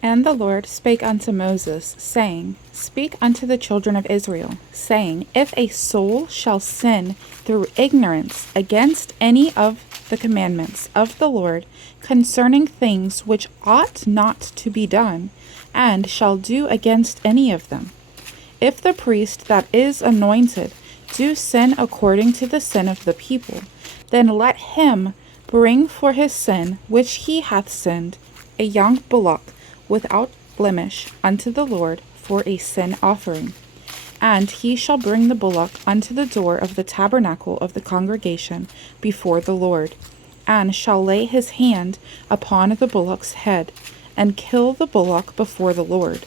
And the Lord spake unto Moses, saying, Speak unto the children of Israel, saying, If a soul shall sin through ignorance against any of the commandments of the Lord concerning things which ought not to be done, and shall do against any of them, if the priest that is anointed do sin according to the sin of the people, then let him bring for his sin which he hath sinned a young bullock without blemish unto the Lord for a sin offering. And he shall bring the bullock unto the door of the tabernacle of the congregation before the Lord, and shall lay his hand upon the bullock's head, and kill the bullock before the Lord.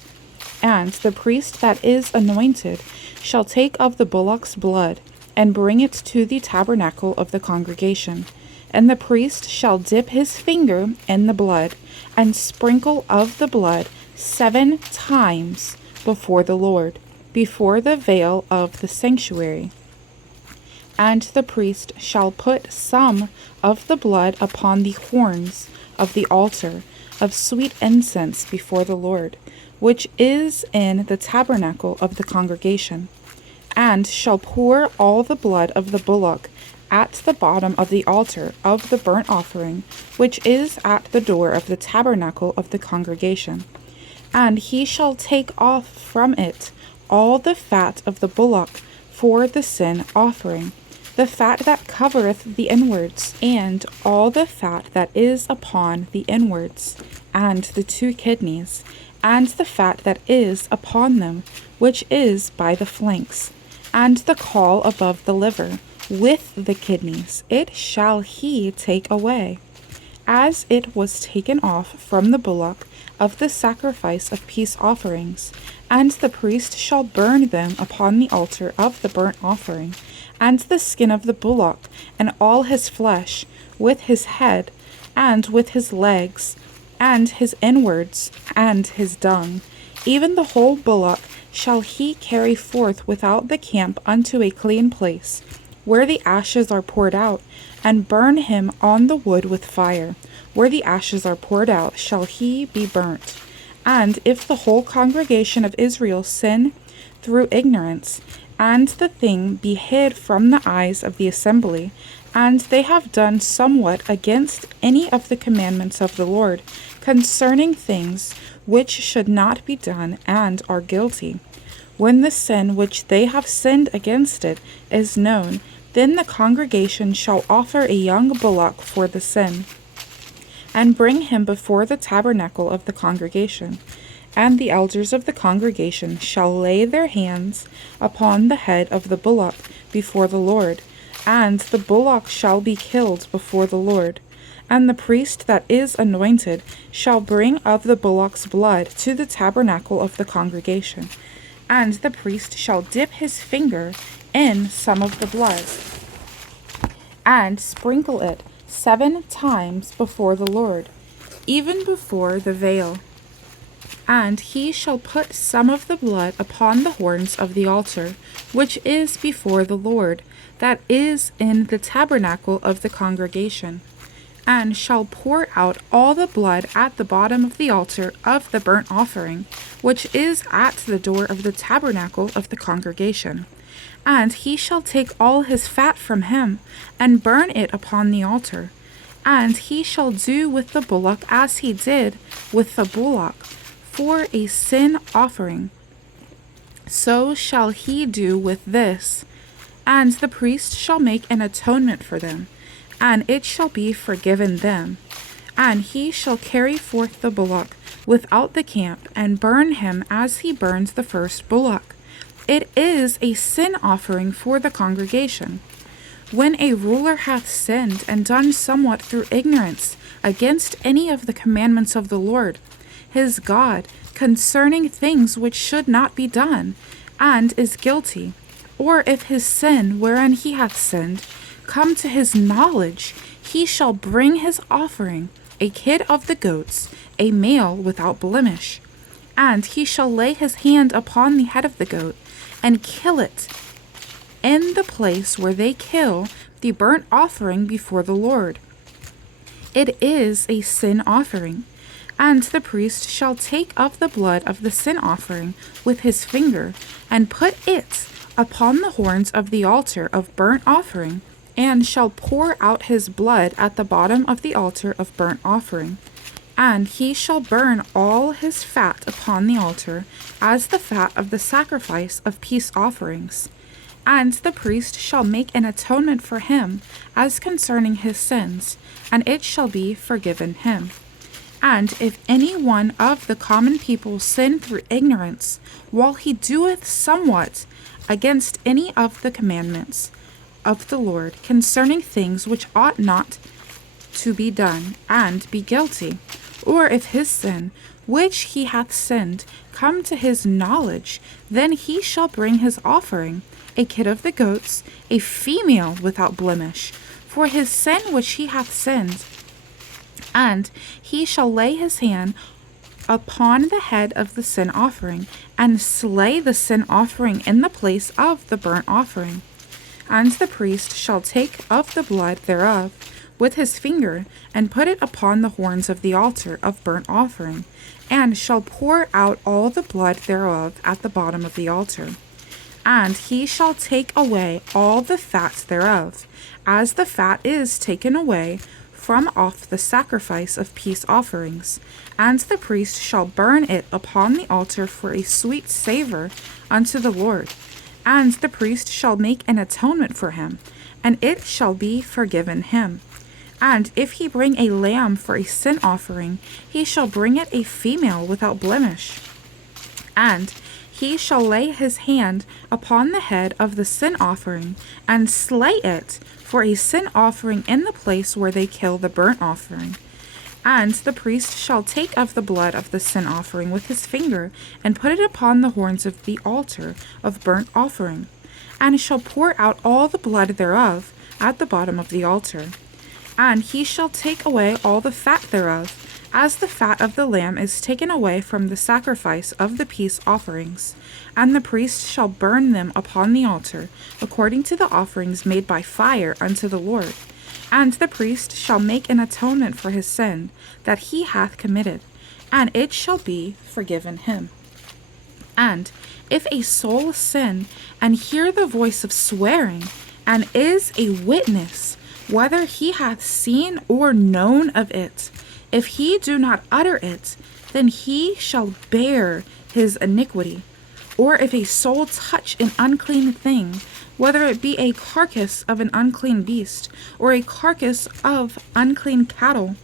And the priest that is anointed shall take of the bullock's blood, and bring it to the tabernacle of the congregation. And the priest shall dip his finger in the blood, and sprinkle of the blood 7 times before the Lord, before the veil of the sanctuary. And the priest shall put some of the blood upon the horns of the altar of sweet incense before the Lord, which is in the tabernacle of the congregation, and shall pour all the blood of the bullock at the bottom of the altar of the burnt offering, which is at the door of the tabernacle of the congregation. And he shall take off from it all the fat of the bullock for the sin offering, the fat that covereth the inwards, and all the fat that is upon the inwards, and the 2 kidneys, and the fat that is upon them, which is by the flanks, and the caul above the liver, with the kidneys, it shall he take away, as it was taken off from the bullock of the sacrifice of peace offerings. And the priest shall burn them upon the altar of the burnt offering, and the skin of the bullock, and all his flesh, with his head, and with his legs, and his inwards, and his dung. Even the whole bullock shall he carry forth without the camp unto a clean place, where the ashes are poured out, and burn him on the wood with fire. Where the ashes are poured out shall he be burnt. And if the whole congregation of Israel sin through ignorance, and the thing be hid from the eyes of the assembly, and they have done somewhat against any of the commandments of the Lord concerning things which should not be done, and are guilty, when the sin which they have sinned against it is known, then the congregation shall offer a young bullock for the sin, and bring him before the tabernacle of the congregation. And the elders of the congregation shall lay their hands upon the head of the bullock before the Lord, and the bullock shall be killed before the Lord. And the priest that is anointed shall bring of the bullock's blood to the tabernacle of the congregation, and the priest shall dip his finger in some of the blood, and sprinkle it 7 times before the Lord, even before the veil. And he shall put some of the blood upon the horns of the altar, which is before the Lord, that is in the tabernacle of the congregation, and shall pour out all the blood at the bottom of the altar of the burnt offering, which is at the door of the tabernacle of the congregation. And he shall take all his fat from him, and burn it upon the altar. And he shall do with the bullock as he did with the bullock for a sin offering. So shall he do with this. And the priest shall make an atonement for them, and it shall be forgiven them. And he shall carry forth the bullock without the camp, and burn him as he burns the first bullock. It is a sin offering for the congregation. When a ruler hath sinned and done somewhat through ignorance against any of the commandments of the Lord his God concerning things which should not be done, and is guilty, or if his sin wherein he hath sinned come to his knowledge, he shall bring his offering, a kid of the goats, a male without blemish. And he shall lay his hand upon the head of the goat, and kill it in the place where they kill the burnt offering before the Lord. It is a sin offering. And the priest shall take of the blood of the sin offering with his finger, and put it upon the horns of the altar of burnt offering, and shall pour out his blood at the bottom of the altar of burnt offering. And he shall burn all his fat upon the altar, as the fat of the sacrifice of peace offerings. And the priest shall make an atonement for him, as concerning his sins, and it shall be forgiven him. And if any one of the common people sin through ignorance, while he doeth somewhat against any of the commandments of the Lord concerning things which ought not to be done, and be guilty, or if his sin, which he hath sinned, come to his knowledge, then he shall bring his offering, a kid of the goats, a female without blemish, for his sin which he hath sinned. And he shall lay his hand upon the head of the sin offering, and slay the sin offering in the place of the burnt offering. And the priest shall take of the blood thereof with his finger, and put it upon the horns of the altar of burnt offering, and shall pour out all the blood thereof at the bottom of the altar. And he shall take away all the fat thereof, as the fat is taken away from off the sacrifice of peace offerings. And the priest shall burn it upon the altar for a sweet savour unto the Lord. And the priest shall make an atonement for him, and it shall be forgiven him. And if he bring a lamb for a sin offering, he shall bring it a female without blemish. And he shall lay his hand upon the head of the sin offering, and slay it for a sin offering in the place where they kill the burnt offering. And the priest shall take of the blood of the sin offering with his finger, and put it upon the horns of the altar of burnt offering, and shall pour out all the blood thereof at the bottom of the altar. And he shall take away all the fat thereof, as the fat of the lamb is taken away from the sacrifice of the peace offerings. And the priest shall burn them upon the altar, according to the offerings made by fire unto the Lord. And the priest shall make an atonement for his sin that he hath committed, and it shall be forgiven him. And if a soul sin, and hear the voice of swearing, and is a witness, whether he hath seen or known of it, if he do not utter it, then he shall bear his iniquity. Or if a soul touch an unclean thing, whether it be a carcass of an unclean beast, or a carcass of unclean cattle,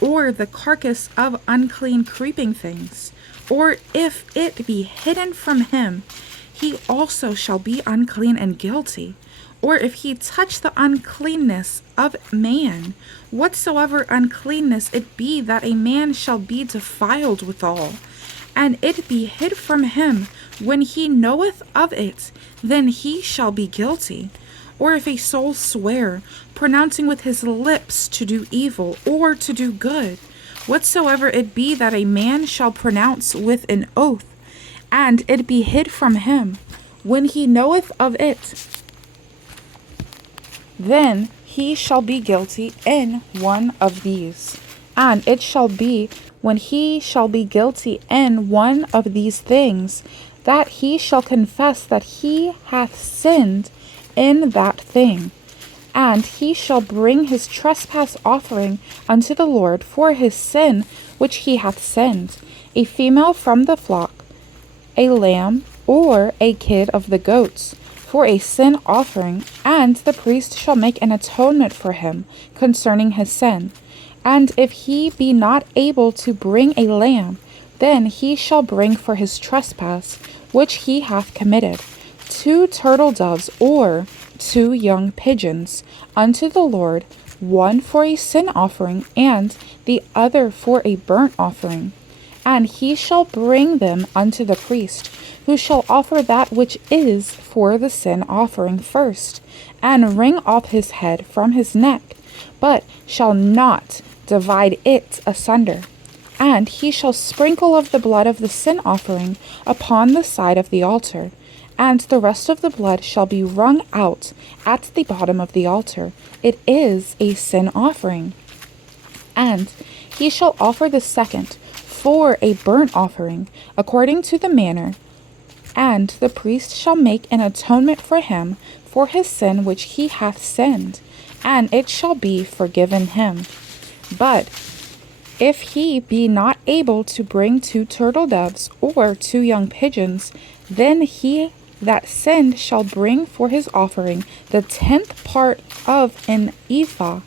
or the carcass of unclean creeping things, or if it be hidden from him, he also shall be unclean and guilty. Or if he touch the uncleanness of man, whatsoever uncleanness it be, that a man shall be defiled withal, and it be hid from him, when he knoweth of it, then he shall be guilty. Or if a soul swear, pronouncing with his lips to do evil or to do good, whatsoever it be that a man shall pronounce with an oath, and it be hid from him, when he knoweth of it, then he shall be guilty in one of these. And it shall be, when he shall be guilty in one of these things, that he shall confess that he hath sinned in that thing. And he shall bring his trespass offering unto the Lord for his sin which he hath sinned, a female from the flock, a lamb, or a kid of the goats, for a sin offering, and the priest shall make an atonement for him concerning his sin. And if he be not able to bring a lamb, then he shall bring for his trespass which he hath committed 2 turtle doves or 2 young pigeons unto the Lord, one for a sin offering, and the other for a burnt offering. And he shall bring them unto the priest, who shall offer that which is for the sin offering first, and wring off his head from his neck, but shall not divide it asunder. And he shall sprinkle of the blood of the sin offering upon the side of the altar, and the rest of the blood shall be wrung out at the bottom of the altar. It is a sin offering. And he shall offer the second for a burnt offering, according to the manner. And the priest shall make an atonement for him for his sin which he hath sinned, and it shall be forgiven him. But if he be not able to bring 2 turtle doves or 2 young pigeons, then he that sinned shall bring for his offering the 10th part of an ephah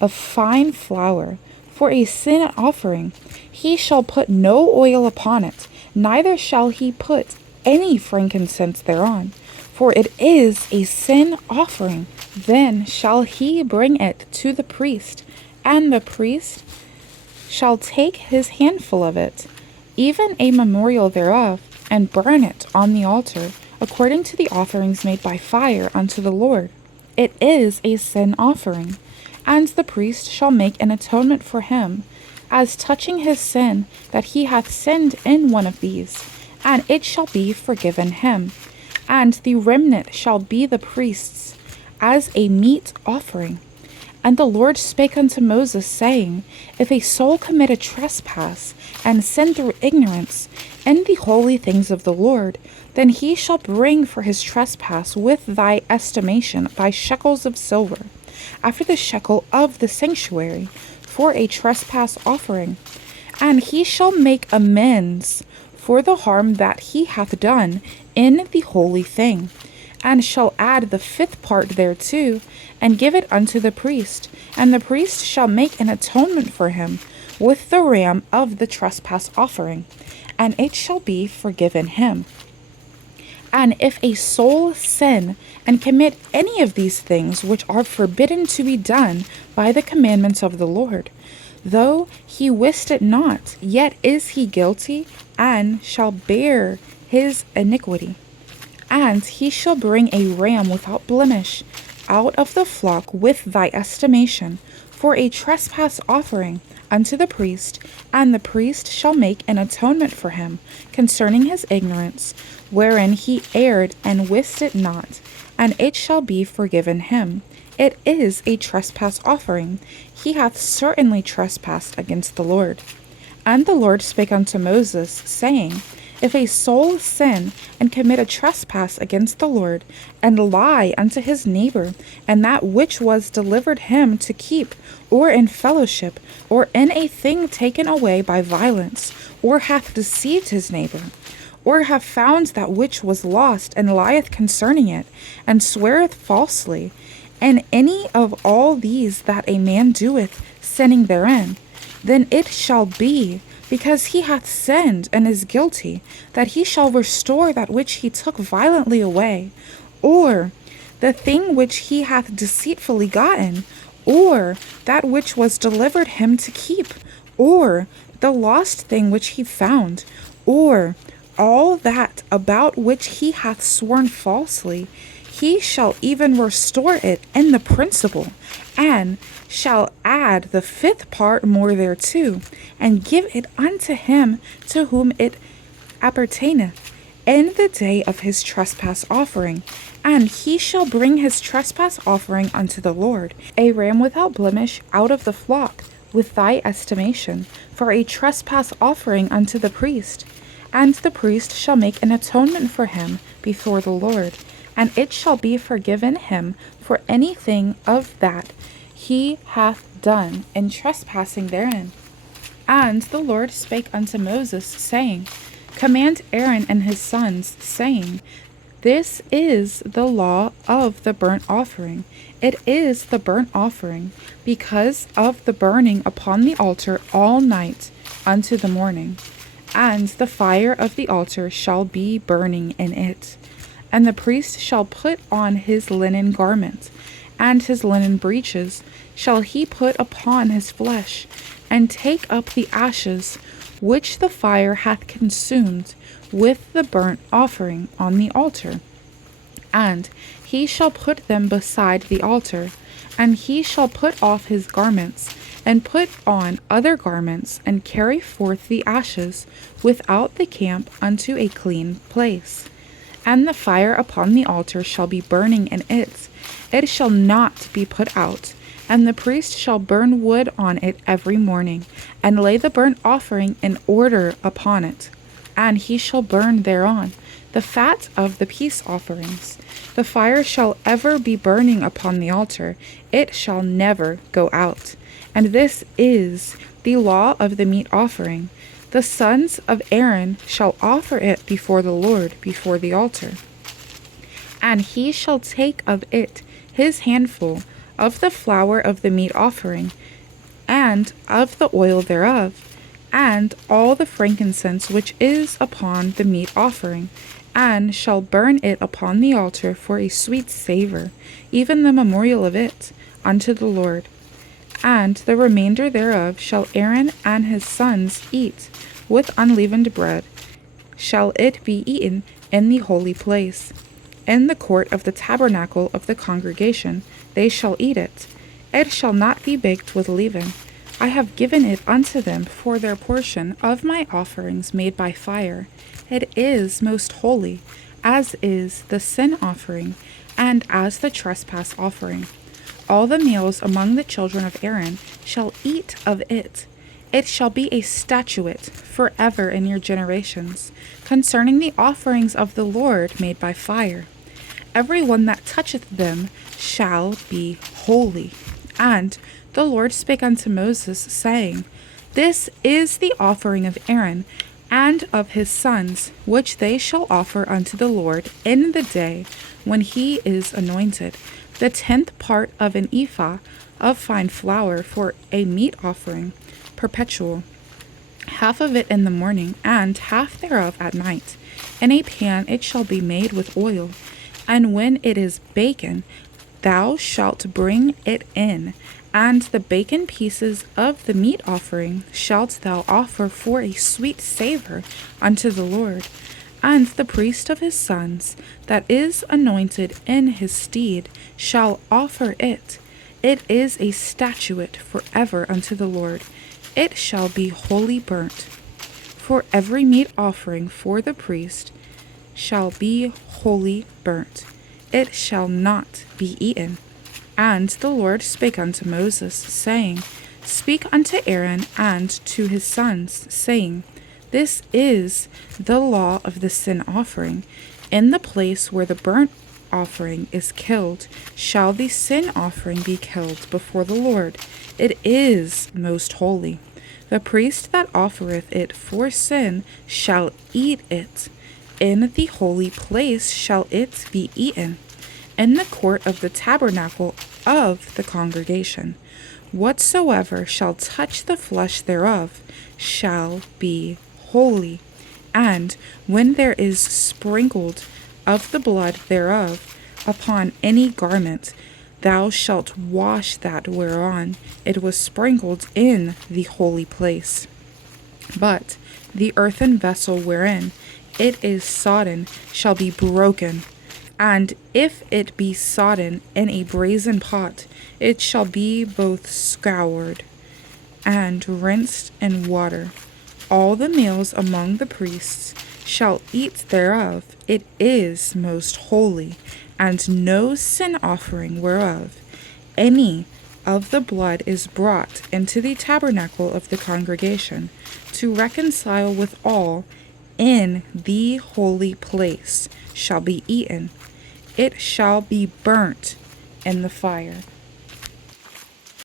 of fine flour. For a sin offering he shall put no oil upon it, neither shall he put any frankincense thereon, for it is a sin offering. Then shall he bring it to the priest, and the priest shall take his handful of it, even a memorial thereof, and burn it on the altar, according to the offerings made by fire unto the Lord. It is a sin offering. And the priest shall make an atonement for him, as touching his sin that he hath sinned in one of these, and it shall be forgiven him. And the remnant shall be the priest's, as a meat offering. And the Lord spake unto Moses, saying, If a soul commit a trespass, and sin through ignorance in the holy things of the Lord, then he shall bring for his trespass with thy estimation thy shekels of silver, after the shekel of the sanctuary, for a trespass offering. And he shall make amends for the harm that he hath done in the holy thing, and shall add the 5th part thereto, and give it unto the priest. And the priest shall make an atonement for him with the ram of the trespass offering, and it shall be forgiven him. And if a soul sin and commit any of these things which are forbidden to be done by the commandments of the Lord, though he wist it not, yet is he guilty, and shall bear his iniquity. And he shall bring a ram without blemish out of the flock with thy estimation, for a trespass offering unto the priest, and the priest shall make an atonement for him concerning his ignorance, wherein he erred and wist it not, and it shall be forgiven him. It is a trespass offering. He hath certainly trespassed against the Lord. And the Lord spake unto Moses, saying, If a soul sin and commit a trespass against the Lord, and lie unto his neighbor, and that which was delivered him to keep, or in fellowship, or in a thing taken away by violence, or hath deceived his neighbor, or have found that which was lost, and lieth concerning it, and sweareth falsely, and any of all these that a man doeth, sinning therein, then it shall be, because he hath sinned and is guilty, that he shall restore that which he took violently away, or the thing which he hath deceitfully gotten, or that which was delivered him to keep, or the lost thing which he found, or all that about which he hath sworn falsely. He shall even restore it in the principal, and shall add the 5th part more thereto, and give it unto him to whom it appertaineth in the day of his trespass offering. And he shall bring his trespass offering unto the Lord, a ram without blemish out of the flock, with thy estimation, for a trespass offering unto the priest. And the priest shall make an atonement for him before the Lord, and it shall be forgiven him for anything of that he hath done in trespassing therein. And the Lord spake unto Moses, saying, Command Aaron and his sons, saying, This is the law of the burnt offering. It is the burnt offering, because of the burning upon the altar all night unto the morning. And the fire of the altar shall be burning in it. And the priest shall put on his linen garment, and his linen breeches shall he put upon his flesh, and take up the ashes which the fire hath consumed with the burnt offering on the altar. And he shall put them beside the altar, and he shall put off his garments, and put on other garments, and carry forth the ashes without the camp unto a clean place. And the fire upon the altar shall be burning in it. It shall not be put out, And the priest shall burn wood on it every morning, and lay the burnt offering in order upon it. And he shall burn thereon the fat of the peace offerings. The fire shall ever be burning upon the altar, it shall never go out. And this is the law of the meat offering. The sons of Aaron shall offer it before the Lord, before the altar. And he shall take of it his handful of the flour of the meat offering, and of the oil thereof, and all the frankincense which is upon the meat offering, and shall burn it upon the altar for a sweet savour, even the memorial of it, unto the Lord. And the remainder thereof shall Aaron and his sons eat with unleavened bread. Shall it be eaten in the holy place. In the court of the tabernacle of the congregation they shall eat it. It shall not be baked with leaven. I have given it unto them for their portion of my offerings made by fire. It is most holy, as is the sin offering, and as the trespass offering. All the males among the children of Aaron shall eat of it. It shall be a statute forever in your generations, concerning the offerings of the Lord made by fire. Every one that toucheth them shall be holy. And the Lord spake unto Moses, saying, This is the offering of Aaron and of his sons, which they shall offer unto the Lord in the day when he is anointed, the 10th part of an ephah of fine flour for a meat offering, perpetual, half of it in the morning, and half thereof at night. In a pan it shall be made with oil, and when it is baken, thou shalt bring it in, and the baken pieces of the meat offering shalt thou offer for a sweet savour unto the Lord. And the priest of his sons, that is anointed in his stead, shall offer it. It is a statute forever unto the Lord. It shall be wholly burnt. For every meat offering for the priest shall be wholly burnt. It shall not be eaten. And the Lord spake unto Moses, saying, Speak unto Aaron and to his sons, saying, This is the law of the sin offering. In the place where the burnt offering is killed, shall the sin offering be killed before the Lord. It is most holy. The priest that offereth it for sin shall eat it. In the holy place shall it be eaten, in the court of the tabernacle of the congregation. Whatsoever shall touch the flesh thereof shall be holy. And when there is sprinkled of the blood thereof upon any garment, thou shalt wash that whereon it was sprinkled in the holy place. But the earthen vessel wherein it is sodden shall be broken. And if it be sodden in a brazen pot, it shall be both scoured and rinsed in water. All the males among the priests shall eat thereof. It is most holy, and no sin offering whereof any of the blood is brought into the tabernacle of the congregation to reconcile with all in the holy place shall be eaten. It shall be burnt in the fire.